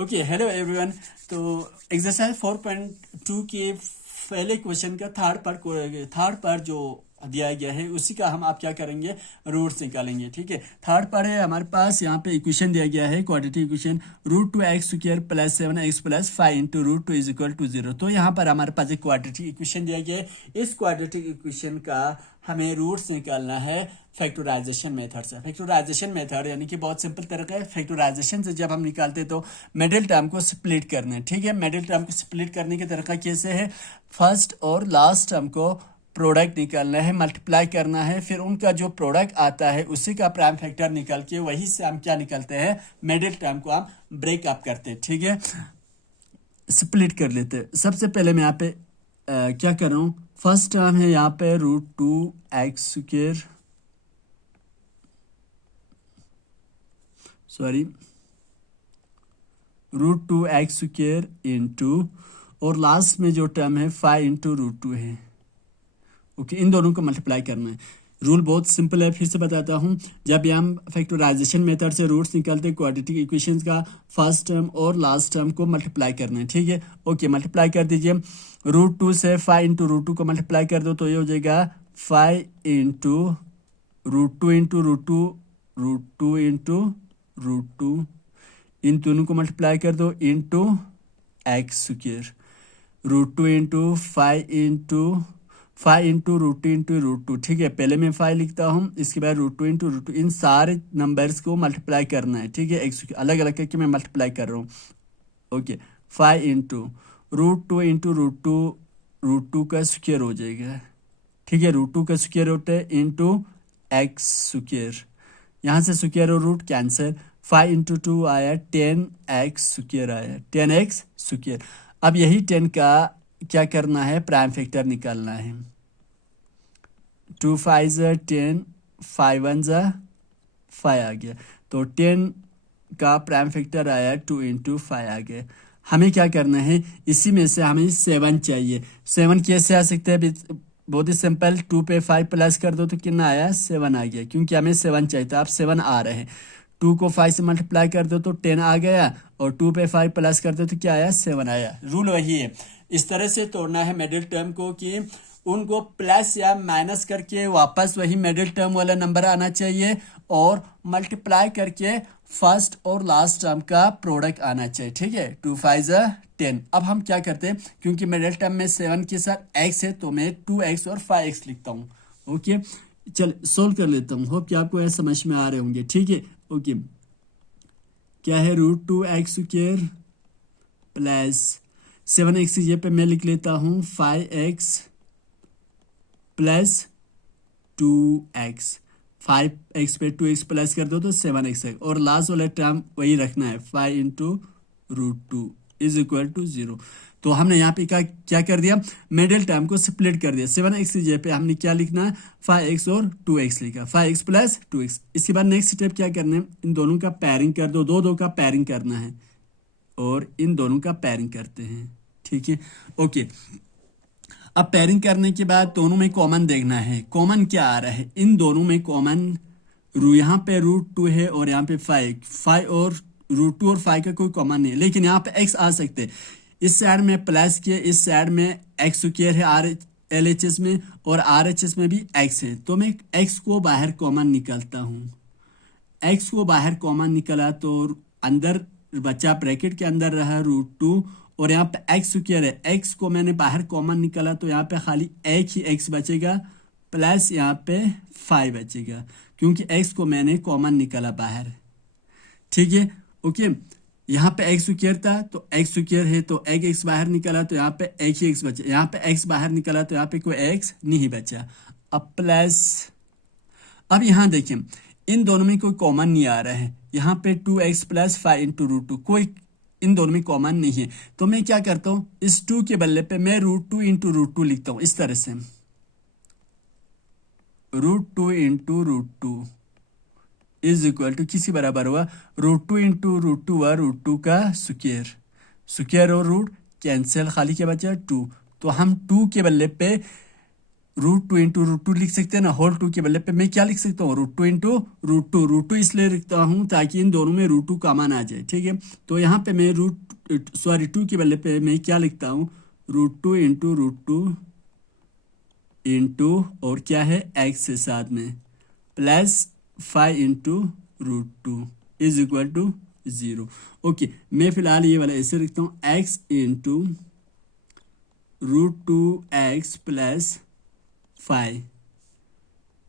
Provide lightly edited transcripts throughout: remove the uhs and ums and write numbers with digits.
Okay, hello everyone. तो exercise 4.2 के पहले क्वेश्चन का थर्ड पार्ट जो दिया गया है उसी का हम आप क्या करेंगे, रूट्स निकालेंगे। ठीक है, थर्ड पार्ट है हमारे पास। यहाँ पे इक्वेशन दिया गया है, quadratic equation √2x² plus 7x plus 5 into √2 is equal to 0। तो यहाँ पर हमारे पास एक क्वाड्रेटिक इक्वेशन दिया गया है। इस क्वाड्रेटिक इक्वेशन का हमें रूट्स निकालना है फैक्टराइजेशन मेथड से। फैक्टराइजेशन मेथड यानी कि बहुत सिंपल तरीका है। फैक्टराइजेशन से जब हम निकालते तो मिडिल टर्म को स्प्लिट करना है। ठीक है, मिडिल टर्म को स्प्लिट करने का तरीका कैसे है, फर्स्ट और लास्ट टर्म को प्रोडक्ट निकालना है, मल्टीप्लाई करना है, फिर उनका जो प्रोडक्ट आता है उसी का प्राइम फैक्टर निकाल के वही से हम क्या निकलते हैं, मिडिल टर्म को हम ब्रेकअप करते हैं। ठीक है, स्प्लिट कर लेते हैं। सबसे पहले मैं यहाँ पे क्या कर रहा हूँ, फर्स्ट टर्म है यहाँ पे √2x², सॉरी √2x² इंटू, और लास्ट में जो टर्म है 5 इंटू √2 है। ओके, इन दोनों को मल्टीप्लाई करना है। रूल बहुत सिंपल है, फिर से बताता हूँ। जब भी हम फैक्टराइजेशन मेथड से रूट्स निकालते हैं क्वाड्रेटिक इक्वेशंस का, फर्स्ट टर्म और लास्ट टर्म को मल्टीप्लाई करना है। ठीक है, ओके, मल्टीप्लाई कर दीजिए। √2 से 5 इंटू √2 को मल्टीप्लाई कर दो तो ये हो जाएगा 5 इंटू √2 इंटू √2, √2 इंटू √2, इन दोनों को मल्टीप्लाई कर दो into x², √2 into 5 into √2 into √2। ठीक है, पहले मैं 5 लिखता हूँ, इसके बाद √2 इंटू √2, इन सारे नंबर्स को मल्टीप्लाई करना है। ठीक है, x अलग अलग करके मैं मल्टीप्लाई कर रहा हूँ। ओके, 5 इंटू √2 इंटू √2 का स्क्वायर हो जाएगा। ठीक है, √2 का स्क्वायर होता है इंटू x², यहाँ से स्क्वायर और रूट कैंसिल। 5 इंटू 2 आया 10x² आया, 10x²। अब यही 10 का क्या करना है, प्राइम फैक्टर निकालना है। 2 5 10, 5 1 5 आ गया, तो 10 का प्राइम फैक्टर आया 2 इंटू 5 आ गया। हमें क्या करना है, इसी में से हमें 7 चाहिए। 7 कैसे आ सकते हैं, बहुत ही सिंपल, 2 पे 5 प्लस कर दो तो कितना आया, 7 आ गया, क्योंकि हमें 7 चाहिए था। अब 7 आ रहे हैं, 2 को 5 से मल्टीप्लाई कर दो तो 10 आ गया, और 2 पे 5 प्लस कर दो तो क्या आया, 7 आया। रूल वही है, इस तरह से तोड़ना है मिडिल टर्म को कि उनको प्लस या माइनस करके वापस वही मिडिल टर्म वाला नंबर आना चाहिए, और मल्टीप्लाई करके फर्स्ट और लास्ट टर्म का प्रोडक्ट आना चाहिए। ठीक है, 2 5 10। अब हम क्या करते हैं, क्योंकि मिडिल टर्म में 7 के साथ x है तो मैं 2x और 5x लिखता हूँ। ओके, चल सोल्व कर लेता हूँ, होप कि आपको यह समझ में आ रहे होंगे। ठीक है, ओके, क्या है, √2x² प्लस 7x ये पे मैं लिख लेता हूँ 5x प्लस 2x, 5x पे 2x प्लस कर दो तो 7x है, और लास्ट वाला टर्म वही रखना है, 5 इंटू √2 इज इक्वल टू 0। तो हमने यहाँ पे क्या कर दिया, मिडिल टर्म को स्प्लिट कर दिया। 7x की जगह पे हमने क्या लिखना है, 5x और 2x लिखा, 5x प्लस 2x। इसके बाद नेक्स्ट स्टेप क्या करना है, इन दोनों का पैरिंग कर दो, दो का पैरिंग करना है, और इन दोनों का पैरिंग करते हैं। ठीक है, ओके, अब पैरिंग करने के बाद दोनों में कॉमन देखना है, कॉमन क्या आ रहा है, इन दोनों में कॉमन यहाँ पे √2 है और यहाँ पे 5 और √2 और 5 का कोई कॉमन नहीं है, लेकिन यहाँ पे x आ सकते हैं। इस साइड में प्लस के, इस साइड में x² है LHS में, और RHS में भी x है, तो मैं x को बाहर कॉमन निकालता हूँ। x को बाहर कॉमन निकला तो अंदर बचा, ब्रैकेट के अंदर रहा √2, और यहाँ पे x² है, x को मैंने बाहर कॉमन निकाला तो यहाँ पे खाली एक ही x बचेगा, प्लस यहाँ पे 5 बचेगा, क्योंकि x को मैंने कॉमन निकाला बाहर। ठीक है, ओके, यहाँ पे x² था तो x² है, तो एक x बाहर निकला तो यहाँ पे एक ही x बचा, यहाँ पे x बाहर निकला तो यहाँ पे कोई x नहीं बचा। अब प्लस, अब यहाँ देखिए इन दोनों में कोई कॉमन नहीं आ रहा है, यहाँ पे 2x प्लस 5 इंटू √2, कोई इन दोनों में कॉमन नहीं है, तो मैं क्या करता हूँ, इस 2 के बदले पे मैं √2 इंटू √2 लिखता हूँ, इस तरह से, √2 इंटू √2 इज इक्वल टू किसी बराबर हुआ, √2 इंटू √2 हुआ √2 का स्क्वायर और रूट कैंसिल, खाली क्या बचा 2, तो हम 2 के बदले पे रूट 2 इंटू रूट 2 लिख सकते हैं ना, होल 2 के बदले पे मैं क्या लिख सकता हूँ, रूट 2 इंटू रूट 2 इसलिए लिखता हूँ ताकि इन दोनों में रूट 2 कॉमन आ जाए, ठीक है। तो यहाँ पे मैं टू के बदले पे मैं क्या लिखता हूँ, रूट 2 इंटू और क्या है एक्स से साथ में plus 5 into root 2 is equal to 0। Okay, मैं फिलहाल ये वाला ऐसे लिखता हूँ, x into root 2x plus 5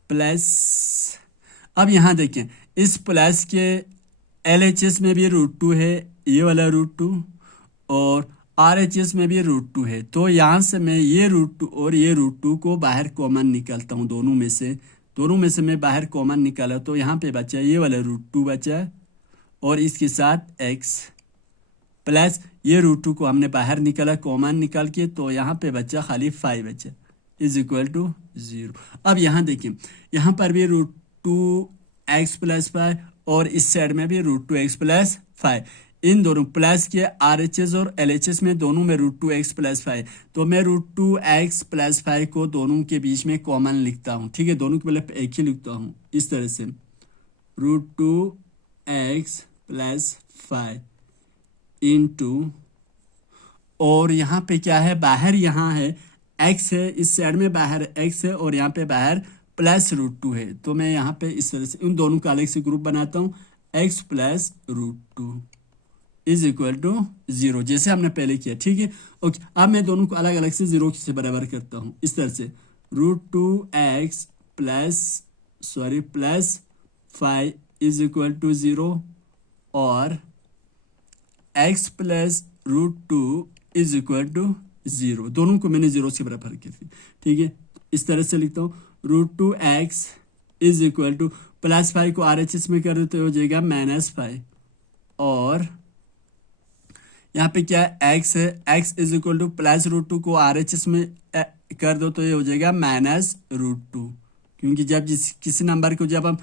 plus, अब यहाँ देखें इस प्लस के LHS में भी रूट 2 है, ये वाला रूट 2, और RHS में भी रूट 2 है। तो यहाँ से मैं ये रूट 2 और ये रूट 2 को बाहर कॉमन निकालता हूँ, दोनों में से मैं बाहर कॉमन निकाला तो यहाँ पे बचा ये वाला रूट 2 बचा, और इसके साथ x प्लस ये रूट 2 को हमने बाहर निकाला कॉमन निकाल के, तो यहाँ पे बचा खाली 5 बचा इज इक्वल टू 0। अब यहाँ देखिए, यहाँ पर भी रूट 2x प्लस 5 और इस साइड में भी रूट 2x प्लस 5, इन दोनों प्लस के RHS और LHS में दोनों में रूट 2x प्लस 5, तो मैं रूट 2x प्लस 5 को दोनों के बीच में कॉमन लिखता हूँ, ठीक है, दोनों के पहले एक ही लिखता हूँ इस तरह से, रूट 2x प्लस 5 इंटू, और यहाँ पे क्या है बाहर, यहाँ है x है, इस साइड में बाहर x है और यहाँ पे बाहर प्लस रूट 2 है, तो मैं यहाँ पे इस तरह से इन दोनों का अलग से ग्रुप बनाता हूँ, x plus root 2 is equal to 0 जैसे हमने पहले किया, ठीक है। ओके, अब मैं दोनों को अलग अलग से 0 से बराबर करता हूँ इस तरह से, root 2x plus 5 is equal to 0 और x plus root 2 is equal to 0, दोनों को मैंने 0 से बराबर किया, ठीक है। इस तरह से लिखता हूँ, root 2x is equal to plus 5 को RHS में कर देते हो जाएगा -5, और यहाँ पे क्या x है, x is equal to plus root 2 को RHS में कर दो तो ये हो जाएगा -√2, क्योंकि जब किसी नंबर को जब हम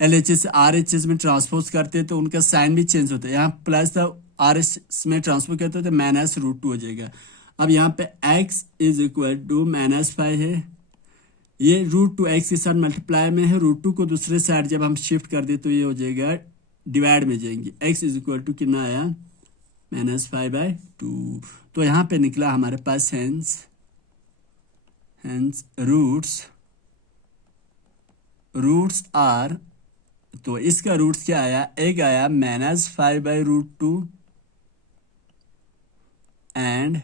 LHS से RHS में ट्रांसपोज करते हैं तो उनका साइन भी चेंज होता है, यहाँ प्लस था RHS में ट्रांसफर करते हो तो -√2 हो जाएगा। अब यहाँ पे x इज इक्वल टू -5 है, ये रूट 2x के साथ मल्टीप्लाई में है, रूट 2 को दूसरे साइड जब हम शिफ्ट कर दे तो ये हो जाएगा डिवाइड में जाएंगे, x इज इक्वल टू कितना आया -5/2, तो यहाँ पे निकला हमारे पास हेंस रूट्स आर, तो इसका रूट्स क्या आया, एक आया -5/√2 एंड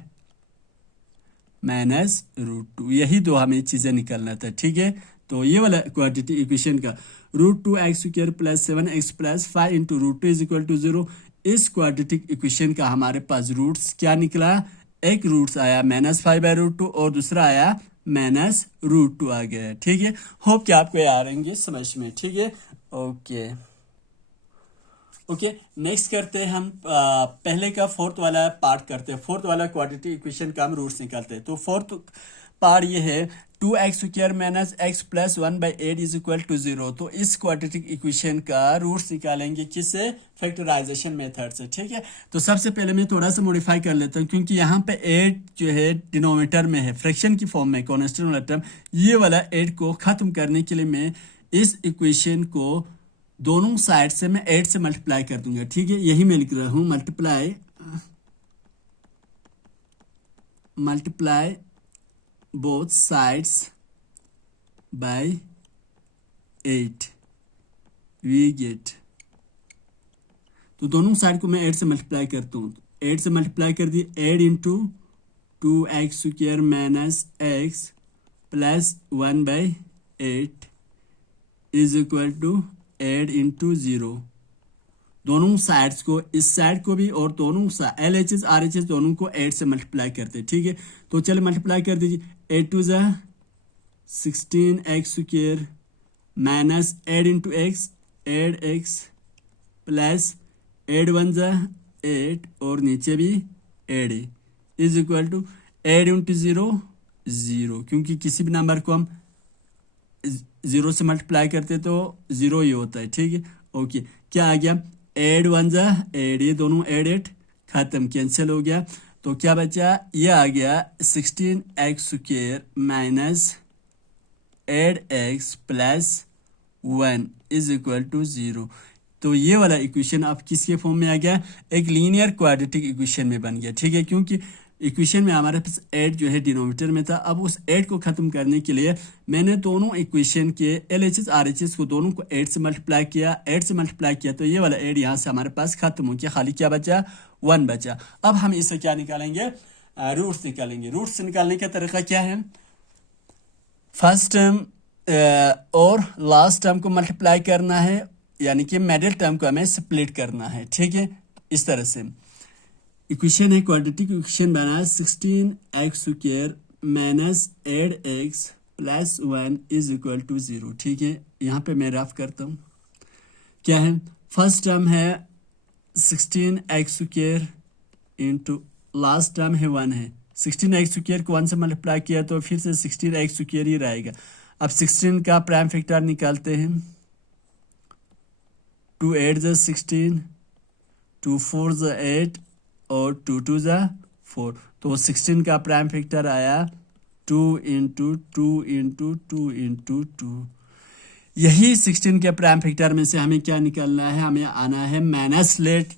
-√2, यही दो हमें चीजें निकालना था, ठीक है। तो ये वाला क्वाड्रेटिक इक्वेशन का root 2x² plus 7x plus 5 into root 2 is equal to 0, इस क्वाड्रेटिक इक्वेशन का हमारे पास रूट्स क्या निकला, एक रूट्स आया -5/√2 और दूसरा आया -√2 आ गया, ठीक है। होप कि आपको ये आ रहेंगे समझ में, ठीक है। ओके, नेक्स्ट करते हैं हम पहले का फोर्थ वाला पार्ट करते हैं, फोर्थ वाला क्वाड्रेटिक इक्वेशन का हम रूट्स निकालते हैं। तो फोर्थ पार्ट ये है 2x² minus x plus 1/8 is equal to 0, तो इस क्वाड्रेटिक इक्वेशन का रूट्स निकालेंगे किससे, फैक्टराइजेशन मेथड से, ठीक है। तो सबसे पहले मैं थोड़ा सा मॉडिफाई कर लेता हूँ, क्योंकि यहाँ पे 8 जो है डिनोमिनेटर में है, फ्रैक्शन की फॉर्म में कॉन्स्टेंट वाला टर्म, ये वाला 8 को खत्म करने के लिए मैं इस इक्वेशन को दोनों साइड से मैं 8 से मल्टीप्लाई कर दूंगा, ठीक है। यही मैं लिख रहा हूं, multiply both sides by 8 we get, तो दोनों साइड को मैं 8 से मल्टीप्लाई करता हूँ, 8 से मल्टीप्लाई कर दी, 8 into 2x² minus x plus 1/8 is equal to 8 into 0, दोनों साइड्स को, इस साइड को भी और दोनों LHS RHS दोनों को 8 से मल्टीप्लाई करते, ठीक है। तो चलिए मल्टीप्लाई कर दीजिए, 8 2 = 16x² minus 8 into x 8x plus 8 1 = 8 और नीचे भी 8 इज इक्वल टू 8 इंटू 0 0, क्योंकि किसी भी नंबर को हम 0 से मल्टीप्लाई करते तो 0 ही होता है, ठीक है। ओके, क्या आ गया, 8 1 = 8, ये दोनों 8 8 खत्म, कैंसिल हो गया, तो क्या बचा, ये आ गया 16x² minus eight x plus 1 is equal to 0। तो ये वाला इक्वेशन अब किसके फॉर्म में आ गया, एक लीनियर क्वाड्रेटिक इक्वेशन में बन गया, ठीक है, क्योंकि इक्वेशन में हमारे पास 8 जो है डिनोमिनेटर में था। अब उस 8 को ख़त्म करने के लिए मैंने दोनों इक्वेशन के LHS RHS को दोनों को 8 से मल्टीप्लाई किया, 8 से मल्टीप्लाई किया, तो ये वाला 8 यहाँ से हमारे पास खत्म हो गया, खाली क्या बचा, 1 बचा। अब हम इससे क्या निकालेंगे, रूट्स निकालेंगे। रूट्स निकालने का तरीका क्या है, फर्स्ट टर्म और लास्ट टर्म को मल्टीप्लाई करना है, यानी कि मिडिल टर्म को हमें स्प्लिट करना है, ठीक है। इस तरह से इक्वेशन है, क्वाड्रेटिक इक्वेशन बना है 16x² minus 8x plus 1 is equal to 0, ठीक है। यहाँ पे मैं रफ करता हूँ, क्या है, फर्स्ट टर्म है 16x² इंटू लास्ट टर्म है 1 है। 16x² को 1 से मल्टीप्लाई किया तो फिर से 16x² ही रहेगा। अब 16 का प्राइम फैक्टर निकालते हैं, 2 8 = 16, 2 4 = 8 और 2 2 = 4। तो 16 का प्राइम फैक्टर आया 2 इंटू 2 इंटू 2 इंटू 2। यही 16 के प्राइम फैक्टर में से हमें क्या निकालना है, हमें आना है -8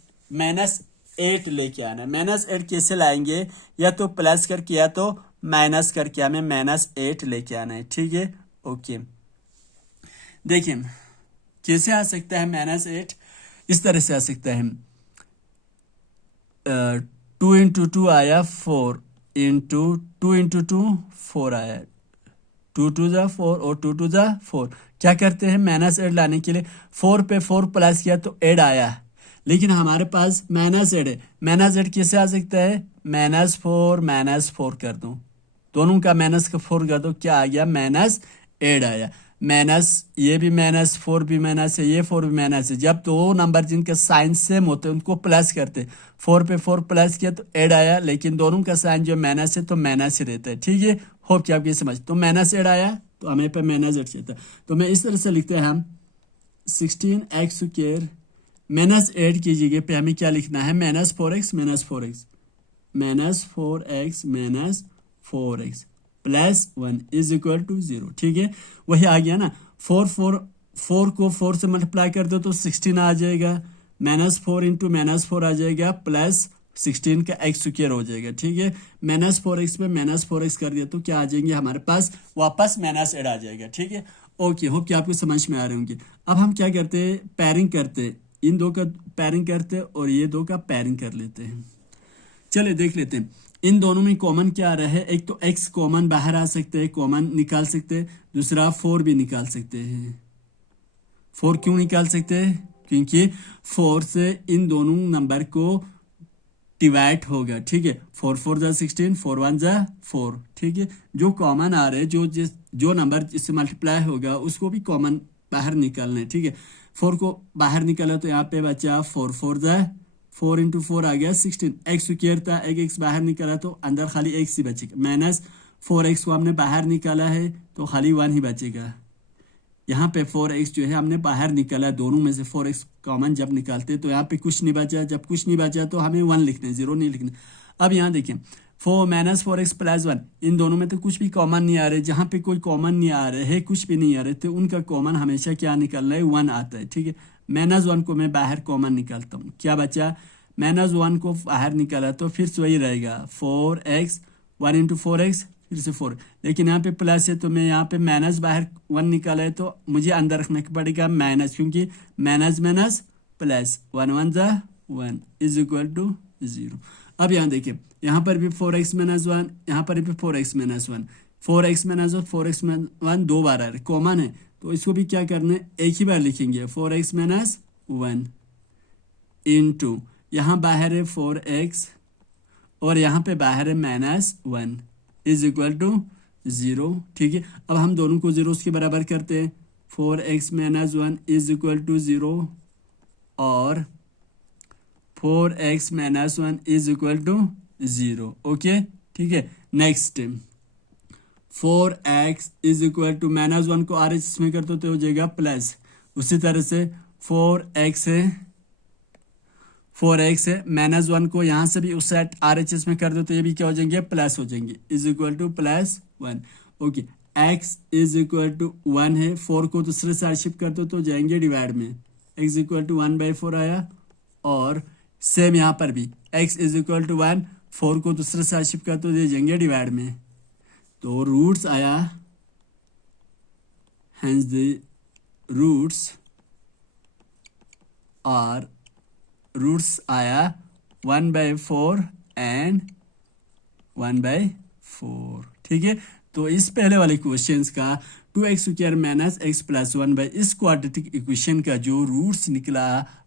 लेके आना है। -8 कैसे लाएंगे, या तो प्लस करके या तो माइनस करके हमें -8 लेके आना है, ठीक है। ओके, देखिए कैसे आ सकता है -8, इस तरह से आ सकता है, 2 इंटू 2 आया 4 इंटू 2 इंटू 2 4 आया, 2 2 = 4 और 2 2 = 4। क्या करते हैं, -8 लाने के लिए 4 पे 4 प्लस किया तो 8 आया, लेकिन हमारे पास -8 है। -8 कैसे आ सकता है, -4 कर दो, दोनों का -4 कर दो, क्या आ गया, -8 आया। माइनस ये भी -4 भी माइनस है, ये 4 भी माइनस है। जब दो नंबर जिनके साइन सेम होते हैं उनको प्लस करते, 4 पे 4 प्लस किया तो 8 आया, लेकिन दोनों का साइन जो माइनस है तो माइनस ही रहता है, ठीक है। होप कि आप ये समझ, तो -8 आया तो हमें पे -8 चाहिए था, तो मैं इस तरह से लिखते हैं हम 16x² -8 की जगह पे हमें क्या लिखना है, -4x plus 1 is equal to 0, ठीक है। वही आ गया ना, 4 को 4 से मल्टीप्लाई कर दो तो 16 आ जाएगा, -4 इंटू -4 आ जाएगा, प्लस 16 का x² हो जाएगा, ठीक है। -4x पे -4x कर दिया तो क्या आ जाएंगे हमारे पास, वापस -8 आ जाएगा, ठीक है। ओके, होप कि आपको समझ में आ रहे होंगे। अब हम क्या करते हैं, पैरिंग करते, इन दो का पैरिंग करते और ये दो का पैरिंग कर लेते हैं। चलिए देख लेते हैं इन दोनों में कॉमन क्या आ रहा है। एक तो x कॉमन बाहर आ सकते हैं, कॉमन निकाल सकते हैं, दूसरा 4 भी निकाल सकते हैं। 4 क्यों निकाल सकते हैं, क्योंकि 4 से इन दोनों नंबर को डिवाइड होगा, ठीक है। 4 4 = 16, 4 1 = 4, ठीक है। जो कॉमन आ रहे हैं, जो नंबर इससे मल्टीप्लाई होगा उसको भी कॉमन बाहर निकालना है, ठीक है। 4 को बाहर निकाला तो यहाँ पे बचा 4 4 = 4 इंटू 4 आ गया 16। x² था, एक x बाहर निकाला तो अंदर खाली x ही बचेगा, -4x को हमने बाहर निकाला है तो खाली 1 ही बचेगा। यहाँ पे 4x जो है हमने बाहर निकाला, दोनों में से 4x कॉमन जब निकालते तो यहाँ पे कुछ नहीं बचा, जब कुछ नहीं बचा तो हमें 1 लिखना है, 0 नहीं लिखना। अब यहाँ देखिए -4x प्लस 1, इन दोनों में तो कुछ भी कॉमन नहीं आ रहे, जहाँ पे कोई कॉमन नहीं आ रहे है, कुछ भी नहीं आ रहे, तो उनका कॉमन हमेशा क्या निकलना है, 1 आता है, ठीक है। -1 को मैं बाहर कॉमन निकालता हूँ, क्या बचा, -1 को बाहर निकाला तो फिर से वही रहेगा 4x, 1 इंटू 4x फिर से 4, लेकिन यहाँ पे प्लस है तो मैं यहाँ पे माइनस बाहर 1 निकाला है तो मुझे अंदर रखना पड़ेगा माइनस, क्योंकि minus plus 1 1 = 1 is equal to 0। अब यहाँ देखिए, यहाँ पर भी 4x - 1, यहाँ पर भी 4x - 1, 4x - 1 4x - 1 दो बार आ रहा है, कॉमन है, तो इसको भी क्या करना है, एक ही बार लिखेंगे 4x - 1 इंटू यहाँ बाहर है 4x और यहाँ पे बाहर है -1 इज इक्वल टू 0, ठीक है। अब हम दोनों को 0 के बराबर करते हैं, 4x - 1 इज इक्वल टू 0 और 4x - 1 is equal to 0, okay, ठीक है। Next 4x is equal to -1 को RHS में करते तो हो जाएगा प्लस, उसी तरह से 4x है -1 को यहाँ से भी उस साइड RHS में कर दो तो ये भी क्या हो जाएंगे, प्लस हो जाएंगे, is equal to +1, okay. x is equal to 1 है, 4 को दूसरे साइड शिफ्ट कर दो तो जाएंगे डिवाइड में, x इक्वल टू 1/4 आया। और सेम यहाँ पर भी x इज इक्वल टू 1, 4 को दूसरे साइड शिफ्ट कर दो, दे जाएंगे डिवाइड में। तो रूट्स आया, hence the roots आया 1/4 एंड 1/4। ठीक है, तो इस पहले वाले क्वेश्चंस का 2x² माइनस x प्लस 1 इस क्वाड्रेटिक इक्वेशन का जो रूट्स निकला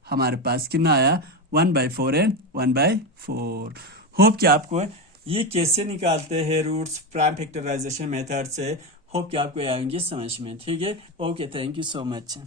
हमारे पास कितना आया, 1/4 एंड 1/4। होप कि आपको ये कैसे निकालते हैं रूट्स प्राइम फैक्टराइजेशन मेथड से, होप कि आपको आएंगे समझ में। ठीक है, okay, thank you so much.